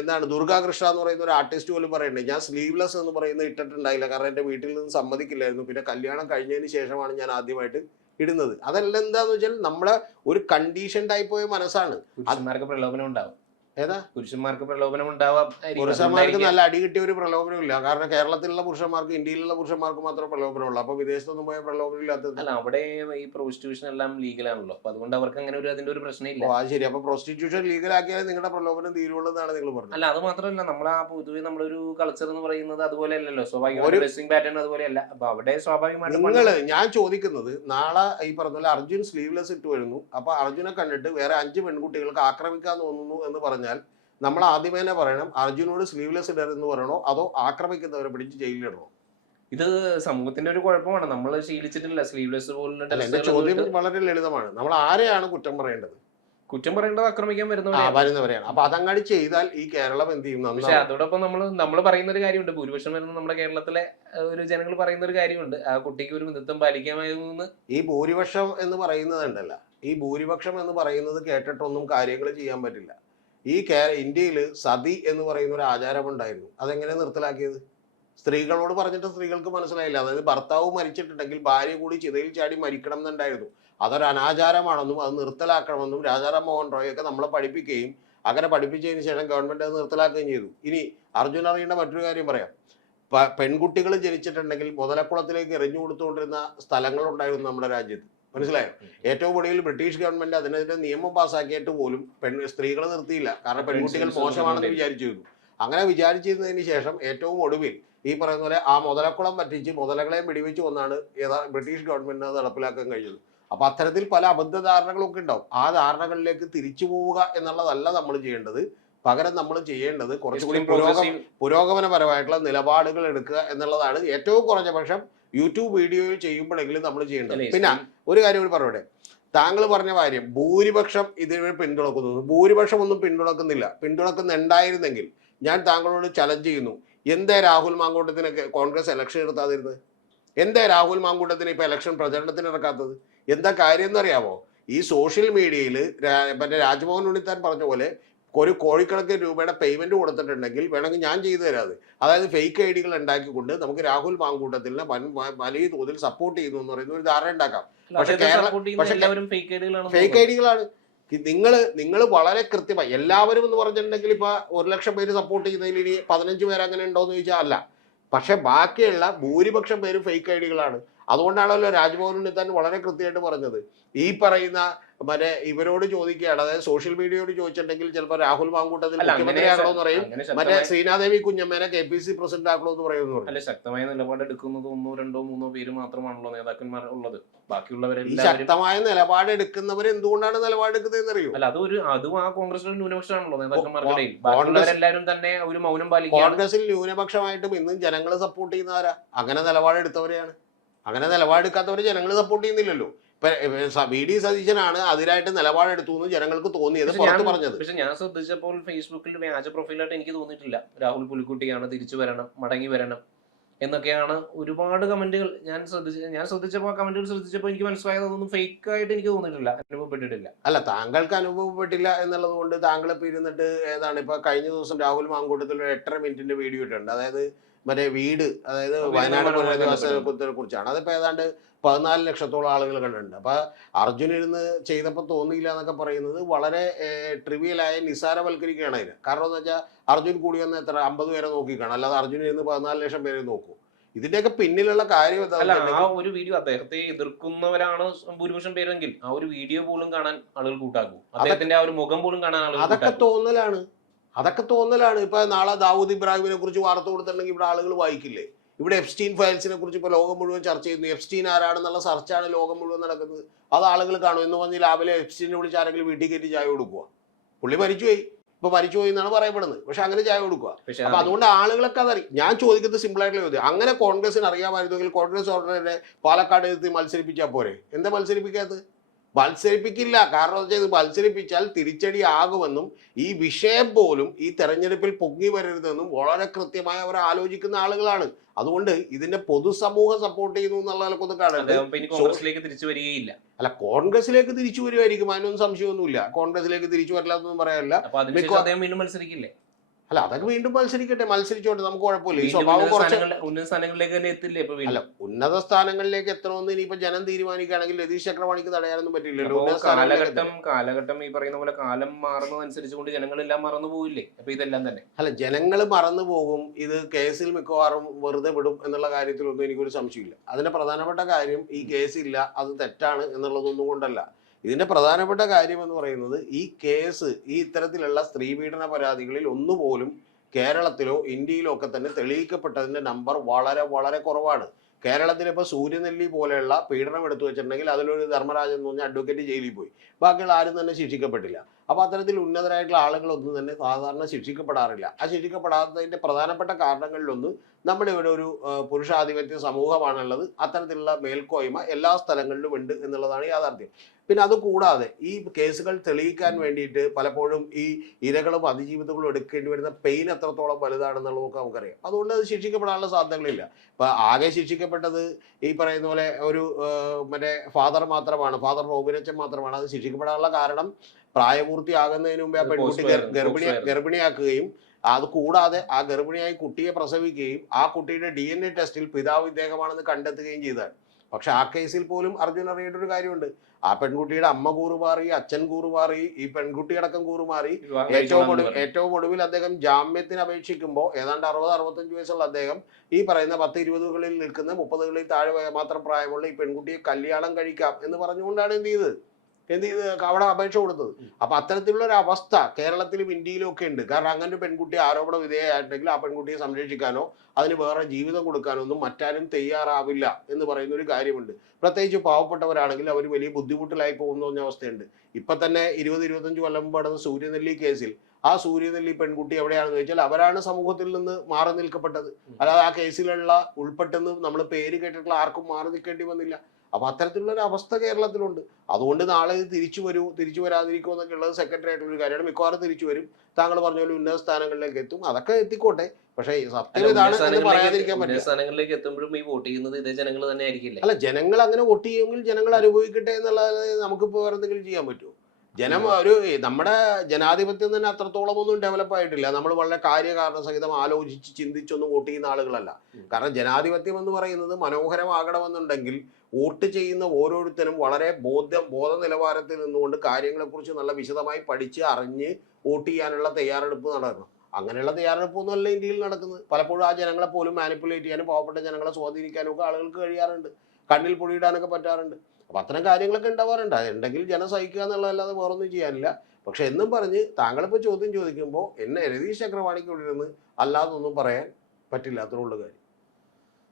എന്താണ് ദുർഗാകൃഷ്ണ എന്ന് പറയുന്ന ഒരു ആർട്ടിസ്റ്റ് പോലും പറയുന്നുണ്ട്, ഞാൻ സ്ലീവ്ലെസ് എന്ന് പറയുന്നത് ഇട്ടിട്ടുണ്ടായില്ല, കാരണം എൻ്റെ വീട്ടിൽ നിന്ന് സമ്മതിക്കില്ലായിരുന്നു, പിന്നെ കല്യാണം കഴിഞ്ഞതിന് ശേഷമാണ് ഞാൻ ആദ്യമായിട്ട് ഇടുന്നത്. അതെല്ലാം എന്താന്ന് വെച്ചാൽ നമ്മളെ ഒരു കണ്ടീഷൻഡ് ആയി പോയ മനസ്സാണ്. പ്രലോഭനം ഉണ്ടാവും. ഏതാ പുരുഷന്മാർക്ക് പ്രലോഭനം ഉണ്ടാവാം. പുരുഷന്മാർക്ക് നല്ല അടി കിട്ടിയ ഒരു പ്രലോഭനം ഇല്ല. കാരണം കേരളത്തിലുള്ള പുരുഷന്മാർക്ക്, ഇന്ത്യയിലുള്ള പുരുഷന്മാർക്ക് മാത്രമേ പ്രലോഭനമുള്ളൂ. അപ്പൊ വിദേശത്തൊന്നും പോയ പ്രലോഭനം ഇല്ലാത്തത്. അല്ല, അവിടെ ഈ പ്രോസ്റ്റിറ്റ്യൂഷൻ എല്ലാം ലീഗലാണല്ലോ. അപ്പൊ അതുകൊണ്ട് അവർക്ക് അങ്ങനെ അതിന്റെ ഒരു പ്രശ്നമില്ല. അത് ശരി. അപ്പൊ പ്രോസ്റ്റിറ്റ്യൂഷൻ ലീഗലാക്കിയാൽ നിങ്ങളുടെ പ്രലോഭനം തീരുള്ളൂ എന്നാണ് നിങ്ങൾ പറഞ്ഞത്. അല്ല, അത് മാത്രമല്ല, നമ്മളാ പൊതുവെ നമ്മളൊരു കൾച്ചർ എന്ന് പറയുന്നത് അതുപോലെ അല്ലല്ലോ. സ്വാഭാവികമായിട്ട് ഡ്രസ്സിംഗ് പാറ്റേൺ അതുപോലെയല്ല. അപ്പൊ അവിടെ സ്വാഭാവികമായിട്ട് ഞാൻ ചോദിക്കുന്നത്, നാളെ ഈ പറഞ്ഞ പോലെ അർജുൻ സ്ലീവ്ലെസ് ഇട്ട് വരുന്നു, അപ്പൊ അർജുനെ കണ്ടിട്ട് വേറെ 5 പെൺകുട്ടികൾക്ക് ആക്രമിക്കാൻ തോന്നുന്നു എന്ന് പറഞ്ഞാൽ നമ്മൾ ആദ്യമേ തന്നെ പറയണം, അർജുനോട് സ്ലീവ്ലെസ് ഇടരുതെന്ന് പറയണോ അതോ ആക്രമിക്കുന്നവരെ പിടിച്ച് ജയിലിലിടണോ? ഇത് സമൂഹത്തിന്റെ ഒരു കുഴപ്പമാണ്. നമ്മൾ ശീലിച്ചിട്ടില്ല സ്ലീവ്ലെസ് പോലുള്ള. എന്റെ ചോദ്യം വളരെ ലളിതമാണ്. നമ്മൾ ആരെയാണ് കുറ്റം പറയേണ്ടത്? കുറ്റം പറയേണ്ടത് ആക്രമിക്കാൻ വരുന്നവരെയാണ്. വരുന്നവരെയാണ്. അപ്പൊ അതങ്ങാടി ചെയ്താൽ ഈ കേരളം എന്ത് ചെയ്യും? പക്ഷെ അതോടൊപ്പം നമ്മൾ പറയുന്ന ഒരു കാര്യമുണ്ട്, ഭൂരിപക്ഷം വരുന്ന നമ്മുടെ കേരളത്തിലെ ഒരു ജനങ്ങൾ പറയുന്ന ഒരു കാര്യമുണ്ട്, ആ കുട്ടിക്ക് ഒരു മിതത്വം പാലിക്കാമായിരുന്നു. ഈ ഭൂരിപക്ഷം എന്ന് പറയുന്നതുണ്ടല്ല, ഈ ഭൂരിപക്ഷം എന്ന് പറയുന്നത് കേട്ടിട്ടൊന്നും കാര്യങ്ങൾ ചെയ്യാൻ പറ്റില്ല. ഈ ഇന്ത്യയിൽ സതി എന്ന് പറയുന്ന ഒരു ആചാരം ഉണ്ടായിരുന്നു. അതെങ്ങനെ നിർത്തലാക്കിയത്? സ്ത്രീകളോട് പറഞ്ഞിട്ട് സ്ത്രീകൾക്ക് മനസ്സിലായില്ല. അതായത് ഭർത്താവ് മരിച്ചിട്ടുണ്ടെങ്കിൽ ഭാര്യ കൂടി ചിതയിൽ ചാടി മരിക്കണം എന്നുണ്ടായിരുന്നു. അതൊരു അനാചാരമാണെന്നും അത് നിർത്തലാക്കണമെന്നും രാജാറാം മോഹൻ റോയ് ഒക്കെ നമ്മളെ പഠിപ്പിക്കുകയും അങ്ങനെ പഠിപ്പിച്ചതിന് ശേഷം ഗവൺമെന്റ് അത് നിർത്തലാക്കുകയും ചെയ്തു. ഇനി അർജുൻ അറിയേണ്ട മറ്റൊരു കാര്യം പറയാം. പെൺകുട്ടികൾ ജനിച്ചിട്ടുണ്ടെങ്കിൽ മുതലക്കുളത്തിലേക്ക് എറിഞ്ഞു കൊടുത്തുകൊണ്ടിരുന്ന സ്ഥലങ്ങളുണ്ടായിരുന്നു നമ്മുടെ രാജ്യത്ത്. മനസ്സിലായോ? ഏറ്റവും ഒടുവിൽ ബ്രിട്ടീഷ് ഗവൺമെന്റ് അതിനെതിരെ നിയമം പാസ്സാക്കിയിട്ട് പോലും സ്ത്രീകളെ നിർത്തിയില്ല. കാരണം പെൺകുട്ടികൾ മോശമാണെന്ന് വിചാരിച്ചിരുന്നു. അങ്ങനെ വിചാരിച്ചിരുന്നതിന് ശേഷം ഏറ്റവും ഒടുവിൽ ഈ പറയുന്ന പോലെ ആ മുതലക്കുളം പറ്റിച്ച് മുതലകളെയും വെടിവെച്ച് കൊന്നാണ് ബ്രിട്ടീഷ് ഗവൺമെന്റിന് അത് നടപ്പിലാക്കാൻ കഴിഞ്ഞത്. അപ്പൊ അത്തരത്തിൽ പല അബദ്ധധാരണകളൊക്കെ ഉണ്ടാവും. ആ ധാരണകളിലേക്ക് തിരിച്ചു പോവുക എന്നുള്ളതല്ല നമ്മൾ ചെയ്യേണ്ടത്. പകരം നമ്മൾ ചെയ്യേണ്ടത് കുറച്ചുകൂടി പുരോഗമനപരമായിട്ടുള്ള നിലപാടുകൾ എടുക്കുക എന്നുള്ളതാണ് ഏറ്റവും കുറഞ്ഞ പക്ഷം യൂട്യൂബ് വീഡിയോയിൽ ചെയ്യുമ്പോഴെങ്കിലും നമ്മൾ ചെയ്യേണ്ടത്. പിന്നെ ഒരു കാര്യം കൂടി പറയട്ടെ, താങ്കൾ പറഞ്ഞ കാര്യം ഭൂരിപക്ഷം ഇതിനെ പിന്തുണക്കുന്നു. ഭൂരിപക്ഷം ഒന്നും പിന്തുണക്കുന്നുണ്ടായിരുന്നെങ്കിൽ ഞാൻ താങ്കളോട് ചലഞ്ച് ചെയ്യുന്നു, എന്തേ രാഹുൽ മാങ്കൂട്ടത്തിനൊക്കെ കോൺഗ്രസ് ഇലക്ഷൻ എടുത്താതിരുന്നത്? എന്തേ രാഹുൽ മാങ്കൂട്ടത്തിന് ഇപ്പൊ ഇലക്ഷൻ പ്രചരണത്തിന് ഇറക്കാത്തത്? എന്താ കാര്യം എന്നറിയാമോ? ഈ സോഷ്യൽ മീഡിയയിൽ മറ്റേ രാജ്മോഹൻ ഉണ്ണിത്താൻ പറഞ്ഞ പോലെ ഒരു കോടിക്കണക്കിന് രൂപയുടെ പേയ്മെന്റ് കൊടുത്തിട്ടുണ്ടെങ്കിൽ വേണമെങ്കിൽ ഞാൻ ചെയ്തു തരാത്. അതായത് ഫേക്ക് ഐഡികൾ ഉണ്ടാക്കിക്കൊണ്ട് നമുക്ക് രാഹുൽ മാങ്കൂട്ടത്തിനെ വലിയ തോതിൽ സപ്പോർട്ട് ചെയ്യുന്നു എന്ന് പറയുന്ന ഒരു ധാരണ ഉണ്ടാക്കാം. പക്ഷെ ഫേക്ക് ഐഡികളാണ്. നിങ്ങൾ വളരെ കൃത്യമായി എല്ലാവരും എന്ന് പറഞ്ഞിട്ടുണ്ടെങ്കിൽ ഇപ്പൊ 1,00,000 പേര് സപ്പോർട്ട് ചെയ്യുന്നതിൽ ഇനി 15 പേര് അങ്ങനെ ഉണ്ടോന്ന് ചോദിച്ചാൽ അല്ല. പക്ഷെ ബാക്കിയുള്ള ഭൂരിപക്ഷം പേരും ഫേക്ക് ഐഡികളാണ്. അതുകൊണ്ടാണല്ലോ രാജ്മോഹൻ ഉണ്ണിത്താൻ വളരെ കൃത്യമായിട്ട് പറഞ്ഞത്. ഈ പറയുന്ന മറ്റേ ഇവരോട് ചോദിക്കുകയാണ്, അതായത് സോഷ്യൽ മീഡിയയോട് ചോദിച്ചിട്ടുണ്ടെങ്കിൽ ചിലപ്പോൾ രാഹുൽ മാങ്കൂട്ടത്തിൽ മുഖ്യമന്ത്രി ആക്കണമെന്ന് പറയും, മറ്റേ ശ്രീനാദേവി കുഞ്ഞമ്മേനെ KPC പ്രസിഡന്റ് ആക്കണമെന്ന് പറയുന്നു. അല്ലെ, ശക്തമായ നിലപാടെടുക്കുന്നത് 1, 2, 3 പേര് മാത്രമാണല്ലോ നേതാക്കന്മാർ ഉള്ളത്. ഈ ശക്തമായ നിലപാട് എടുക്കുന്നവർ എന്തുകൊണ്ടാണ് നിലപാടെടുക്കുന്നത് അറിയോ? അല്ല, അതും ആ കോൺഗ്രസിൽ ന്യൂനപക്ഷമാണല്ലോ നേതാക്കന്മാർക്കിടയിൽ. ബാക്കിയുള്ളവരെല്ലാവരും തന്നെ ഒരു മൗനം പാലിക്കും. കോൺഗ്രസിൽ ന്യൂനപക്ഷമായിട്ടും ഇന്നും ജനങ്ങൾ സപ്പോർട്ട് ചെയ്യുന്നവരാ. അങ്ങനെ നിലപാടെടുത്തവരെയാണ്. അങ്ങനെ നിലപാടെടുക്കാത്തവരെ ജനങ്ങൾ സപ്പോർട്ട് ചെയ്യുന്നില്ലല്ലോ. VD സതീശനാണ് അതിനായിട്ട് നിലപാടെടുത്തു എന്ന് ജനങ്ങൾക്ക് തോന്നിയത്, പുറത്ത് പറഞ്ഞത്. പക്ഷെ ഞാൻ ശ്രദ്ധിച്ചപ്പോൾ ഫേസ്ബുക്കിൽ വ്യാജ പ്രൊഫൈലായിട്ട് എനിക്ക് തോന്നിയിട്ടില്ല. രാഹുൽ പുലിക്കുട്ടിയാണ്, തിരിച്ചു വരണം, മടങ്ങി വരണം എന്നൊക്കെയാണ് ഒരുപാട് കമന്റുകൾ ഞാൻ ശ്രദ്ധിച്ചപ്പോൾ കമന്റുകൾ ശ്രദ്ധിച്ചപ്പോൾ എനിക്ക് മനസ്സിലായത് അതൊന്നും ഫേക്ക് ആയിട്ട് എനിക്ക് തോന്നിയിട്ടില്ല, അനുഭവപ്പെട്ടിട്ടില്ല. അല്ല, താങ്കൾക്ക് അനുഭവപ്പെട്ടില്ല എന്നുള്ളത് കൊണ്ട് താങ്കൾ ഇപ്പൊ ഇരുന്നിട്ട് ഏതാണ് ഇപ്പൊ കഴിഞ്ഞ ദിവസം രാഹുൽ മാങ്കൂട്ടത്തിൽ 8.5 മിനിറ്റിന്റെ വീഡിയോ ഇട്ടുണ്ട്. അതായത് മറ്റേ വീട്, അതായത് വയനാട് പുനരധിവാസത്തെ കുറിച്ചാണ്. അതിപ്പോ ഏതാണ്ട് 14 ലക്ഷത്തോളം ആളുകൾ കണ്ടിട്ടുണ്ട്. അപ്പൊ അർജുൻ ഇരുന്ന് ചെയ്തപ്പോൾ തോന്നിയില്ല എന്നൊക്കെ പറയുന്നത് വളരെ ട്രിവിയലായ നിസ്സാരവൽക്കരിക്കുകയാണ് അതിന്. കാരണം എന്ന് വെച്ചാൽ അർജുൻ കൂടി വന്ന് എത്ര 50 പേരെ നോക്കിക്കാണും, അല്ലാതെ അർജുൻ ഇരുന്ന് 14 ലക്ഷം പേരെ നോക്കൂ. ഇതിന്റെയൊക്കെ പിന്നിലുള്ള കാര്യം ആ ഒരു വീഡിയോ അദ്ദേഹത്തെ എതിർക്കുന്നവരാണ് ഭൂരിപക്ഷം പേരെങ്കിൽ ആ ഒരു വീഡിയോ പോലും കാണാൻ ആളുകൾ കൂട്ടാക്കും. അദ്ദേഹത്തിന്റെ ആ ഒരു മുഖം പോലും കാണാൻ ആളുകൾ അതൊക്കെ തോന്നലാണ്. ഇപ്പൊ നാളെ ദാവൂദ് ഇബ്രാഹിമിനെ കുറിച്ച് വാർത്ത കൊടുത്തിട്ടുണ്ടെങ്കിൽ ഇവിടെ ആളുകൾ വായിക്കില്ലേ? ഇവിടെ എപ്സ്റ്റീൻ ഫയൽസിനെ കുറിച്ച് ഇപ്പോൾ ലോകം മുഴുവൻ ചർച്ച ചെയ്യുന്നു. എപ്സ്റ്റീൻ ആരാണെന്നുള്ള സെർച്ചാണ് ലോകം മുഴുവൻ നടക്കുന്നത്. അത് ആളുകൾ കാണും. എന്ന് പറഞ്ഞ് രാവിലെ എപ്സ്റ്റീനെ വിളിച്ച് ആരെങ്കിലും വീട്ടിൽ കയറ്റി ചായ കൊടുക്കുക. പുള്ളി മരിച്ചുപോയി, ഇപ്പൊ മരിച്ചുപോയി എന്നാണ് പറയപ്പെടുന്നത്. പക്ഷെ അങ്ങനെ ചായ കൊടുക്കുക. അപ്പൊ അതുകൊണ്ട് ആളുകളൊക്കെ അതറിയും. ഞാൻ ചോദിക്കുന്നത് സിമ്പിൾ ആയിട്ടുള്ള ചോദ്യം, അങ്ങനെ കോൺഗ്രസിന് അറിയാമായിരുന്നെങ്കിൽ കോൺഗ്രസ് ഓർഡിനറി പാലക്കാട് എത്തി മത്സരിപ്പിച്ചാൽ പോരെ? എന്താ മത്സരിപ്പിക്കാത്തത്? മത്സരിപ്പിക്കില്ല. കാരണം വെച്ചാൽ ഇത് മത്സരിപ്പിച്ചാൽ തിരിച്ചടി ആകുമെന്നും ഈ വിഷയം പോലും ഈ തെരഞ്ഞെടുപ്പിൽ പൊങ്ങി വരരുതെന്നും വളരെ കൃത്യമായി അവർ ആലോചിക്കുന്ന ആളുകളാണ്. അതുകൊണ്ട് ഇതിന്റെ പൊതുസമൂഹം സപ്പോർട്ട് ചെയ്യുന്നു എന്നുള്ളതൊക്കെ കാണുന്നത്. അല്ല, കോൺഗ്രസിലേക്ക് തിരിച്ചു വരുമായിരിക്കും, അതിനൊന്നും സംശയമൊന്നുമില്ല. കോൺഗ്രസിലേക്ക് തിരിച്ചു വരില്ലാത്തൊന്നും പറയാനില്ല. അല്ല, അതൊക്കെ വീണ്ടും മത്സരിക്കട്ടെ, മത്സരിച്ചോട്ടെ, നമുക്ക് കുഴപ്പമില്ല. ഈ സ്വഭാവം കുറച്ച് ഉന്നത സ്ഥാനങ്ങളിലേക്ക് തന്നെ എത്തില്ലേ? അല്ല, ഉന്നത സ്ഥാനങ്ങളിലേക്ക് എത്തണമെന്ന് ഇനിയിപ്പോ ജനം തീരുമാനിക്കുകയാണെങ്കിൽ രതീഷ് ചക്രവാണിക്ക് തടയാനൊന്നും പറ്റില്ലല്ലോ. കാലഘട്ടം ഈ പറയുന്ന പോലെ കാലം മാറുന്നതനുസരിച്ചുകൊണ്ട് ജനങ്ങളെല്ലാം മറന്നു പോയില്ലേ? അപ്പൊ ഇതെല്ലാം തന്നെ അല്ല, ജനങ്ങൾ മറന്നു പോകും. ഇത് കേസിൽ മിക്കവാറും വെറുതെ വിടും എന്നുള്ള കാര്യത്തിലൊന്നും എനിക്കൊരു സംശയമില്ല. അതിന്റെ പ്രധാനപ്പെട്ട കാര്യം ഈ കേസില്ല, അത് തെറ്റാണ് എന്നുള്ളതൊന്നും കൊണ്ടല്ല. ഇതിന്റെ പ്രധാനപ്പെട്ട കാര്യം എന്ന് പറയുന്നത് ഈ കേസ്, ഈ ഇത്തരത്തിലുള്ള സ്ത്രീപീഡന പരാതികളിൽ ഒന്നുപോലും കേരളത്തിലോ ഇന്ത്യയിലോ ഒക്കെ തന്നെ തെളിയിക്കപ്പെട്ടതിന്റെ നമ്പർ വളരെ വളരെ കുറവാണ്. കേരളത്തിലിപ്പോൾ സൂര്യനെല്ലി പോലെയുള്ള പീഡനം എടുത്തു വെച്ചിട്ടുണ്ടെങ്കിൽ അതിലൊരു ധർമ്മരാജൻ എന്ന് പറഞ്ഞ അഡ്വക്കേറ്റ് ജയിലിൽ പോയി, ബാക്കിയുള്ള ആരും തന്നെ ശിക്ഷിക്കപ്പെട്ടില്ല. അപ്പോൾ അത്തരത്തിൽ ഉന്നതരായിട്ടുള്ള ആളുകളൊന്നും തന്നെ സാധാരണ ശിക്ഷിക്കപ്പെടാറില്ല. ആ ശിക്ഷിക്കപ്പെടാത്തതിന്റെ പ്രധാനപ്പെട്ട കാരണങ്ങളിലൊന്ന് നമ്മുടെ ഇവിടെ ഒരു പുരുഷാധിപത്യ സമൂഹമാണുള്ളത്. അത്തരത്തിലുള്ള മേൽക്കോയ്മ എല്ലാ സ്ഥലങ്ങളിലും ഉണ്ട് എന്നുള്ളതാണ് യാഥാർത്ഥ്യം. പിന്നെ അത് കൂടാതെ ഈ കേസുകൾ തെളിയിക്കാൻ വേണ്ടിയിട്ട് പലപ്പോഴും ഈ ഇരകളും അതിജീവിതങ്ങളും എടുക്കേണ്ടി വരുന്ന പെയിൻ എത്രത്തോളം വലുതാണെന്നുള്ളതൊക്കെ നമുക്കറിയാം. അതുകൊണ്ട് അത് ശിക്ഷിക്കപ്പെടാനുള്ള സാധ്യതകളില്ല. ഇപ്പൊ ആകെ ശിക്ഷിക്കപ്പെട്ടത് ഈ പറയുന്ന പോലെ ഒരു മറ്റേ ഫാദർ മാത്രമാണ്, ഫാദർ റോബിനച്ചൻ മാത്രമാണ്. അത് ശിക്ഷിക്കപ്പെടാനുള്ള കാരണം പ്രായപൂർത്തിയാകുന്നതിന് മുമ്പേ ആ പെൺകുട്ടി ഗർഭിണിയാക്കുകയും അത് കൂടാതെ ആ ഗർഭിണിയായി കുട്ടിയെ പ്രസവിക്കുകയും ആ കുട്ടിയുടെ DNA ടെസ്റ്റിൽ പിതാവ് ഇദ്ദേഹമാണെന്ന് കണ്ടെത്തുകയും ചെയ്തതാണ്. പക്ഷെ ആ കേസിൽ പോലും അർജുൻ അറിയേണ്ട ഒരു കാര്യമുണ്ട്. ആ പെൺകുട്ടിയുടെ അമ്മ കൂറുമാറി, അച്ഛൻ കൂറുമാറി, ഈ പെൺകുട്ടിയടക്കം കൂറുമാറി. ഏറ്റവും ഒടുവിൽ അദ്ദേഹം ജാമ്യത്തിന് അപേക്ഷിക്കുമ്പോൾ ഏതാണ്ട് 60-65 വയസ്സുള്ള അദ്ദേഹം ഈ പറയുന്ന 10-20കളിൽ നിൽക്കുന്ന 30കളിൽ താഴെ മാത്രം പ്രായമുള്ള ഈ പെൺകുട്ടിയെ കല്യാണം കഴിക്കാം എന്ന് പറഞ്ഞുകൊണ്ടാണ് എന്ത് ചെയ്ത് അവിടെ അപേക്ഷ കൊടുത്തത്. അപ്പൊ അത്തരത്തിലുള്ള ഒരു അവസ്ഥ കേരളത്തിലും ഇന്ത്യയിലും ഒക്കെ ഉണ്ട്. കാരണം അങ്ങനെ ഒരു പെൺകുട്ടി ആരോപണ വിധേയമായിട്ടുണ്ടെങ്കിൽ ആ പെൺകുട്ടിയെ സംരക്ഷിക്കാനോ അതിന് വേറെ ജീവിതം കൊടുക്കാനോ ഒന്നും മറ്റാരും തയ്യാറാവില്ല എന്ന് പറയുന്ന ഒരു കാര്യമുണ്ട്. പ്രത്യേകിച്ച് പാവപ്പെട്ടവരാണെങ്കിൽ അവർ വലിയ ബുദ്ധിമുട്ടിലായി പോകുന്ന അവസ്ഥയുണ്ട്. ഇപ്പൊ തന്നെ 20-25 കൊല്ലം മുമ്പ് നടന്ന സൂര്യനെല്ലി കേസിൽ ആ സൂര്യനെല്ലി പെൺകുട്ടി എവിടെയാണെന്ന് ചോദിച്ചാൽ അവരാണ് സമൂഹത്തിൽ നിന്ന് മാറി നിൽക്കപ്പെട്ടത്. അല്ലാതെ ആ കേസിലുള്ള ഉൾപ്പെട്ടെന്ന് നമ്മൾ പേര് കേട്ടിട്ടുള്ള ആർക്കും മാറി നിൽക്കേണ്ടി വന്നില്ല. അപ്പൊ അത്തരത്തിലുള്ള ഒരു അവസ്ഥ കേരളത്തിലുണ്ട്. അതുകൊണ്ട് നാളെ ഇത് തിരിച്ചു വരാതിരിക്കുമോ എന്നൊക്കെ ഉള്ളത് സെക്രട്ടറി ആയിട്ടുള്ള ഒരു കാര്യമാണ്. മിക്കവാറും തിരിച്ചു വരും. താങ്കൾ പറഞ്ഞ പോലെ ഉന്നത സ്ഥാനങ്ങളിലേക്ക് എത്തും. അതൊക്കെ എത്തിക്കോട്ടെ. പക്ഷേ സത്യം ഇതാണ് എന്ന് പറയാതിരിക്കാൻ പറ്റില്ല. സ്ഥാനങ്ങളിലേക്ക് എത്തുമ്പോഴും ഈ വോട്ട് ചെയ്യുന്നത് ഇതേ ജനങ്ങൾ തന്നെ ആയിരിക്കില്ല. അല്ല, ജനങ്ങൾ അങ്ങനെ വോട്ട് ചെയ്യുമെങ്കിൽ ജനങ്ങൾ അനുഭവിക്കട്ടെ എന്നുള്ളത് നമുക്കിപ്പോൾ വേറെ എന്തെങ്കിലും ചെയ്യാൻ പറ്റുമോ? നമ്മുടെ ജനാധിപത്യം തന്നെ അത്രത്തോളം ഒന്നും ഡെവലപ്പ് ആയിട്ടില്ല. നമ്മൾ വളരെ കാര്യകാരണ സഹിതം ആലോചിച്ച് ചിന്തിച്ചൊന്നും വോട്ട് ചെയ്യുന്ന ആളുകളല്ല. കാരണം ജനാധിപത്യം എന്ന് പറയുന്നത് മനോഹരമാകണമെന്നുണ്ടെങ്കിൽ വോട്ട് ചെയ്യുന്ന ഓരോരുത്തരും വളരെ ബോധ നിലവാരത്തിൽ നിന്നുകൊണ്ട് കാര്യങ്ങളെക്കുറിച്ച് നല്ല വിശദമായി പഠിച്ച് അറിഞ്ഞ് വോട്ട് ചെയ്യാനുള്ള തയ്യാറെടുപ്പ് നടക്കണം. അങ്ങനെയുള്ള തയ്യാറെടുപ്പൊന്നും അല്ല ഇന്ത്യയിൽ നടക്കുന്നത്. പലപ്പോഴും ആ ജനങ്ങളെ പോലും മാനിപ്പുലേറ്റ് ചെയ്യാനും പാവപ്പെട്ട ജനങ്ങളെ സ്വാധീനിക്കാനും ഒക്കെ ആളുകൾക്ക് കഴിയാറുണ്ട്. കണ്ണിൽ പൊടിയിടാനൊക്കെ പറ്റാറുണ്ട്. അപ്പൊ അത്തരം കാര്യങ്ങളൊക്കെ ഉണ്ടാവാറുണ്ട്. അതുണ്ടെങ്കിൽ ജനം സഹിക്കുക എന്നുള്ളതല്ലാതെ വേറൊന്നും ചെയ്യാനില്ല. പക്ഷെ എന്നും പറഞ്ഞ് താങ്കളിപ്പോൾ ചോദ്യം ചോദിക്കുമ്പോൾ എന്നെ രതീഷ് ചക്രവാണിക്കുള്ളിരുന്ന് അല്ലാതൊന്നും പറയാൻ പറ്റില്ല. അത്രേ ഉള്ളു കാര്യം.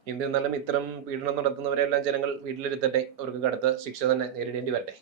എന്നിരുന്നാലും ഇത്തരം പീഡനം നടത്തുന്നവരെല്ലാം ജനങ്ങൾ വീട്ടിലിരുത്തട്ടെ. അവർക്ക് കടുത്ത ശിക്ഷ തന്നെ നേരിടേണ്ടി വരട്ടെ.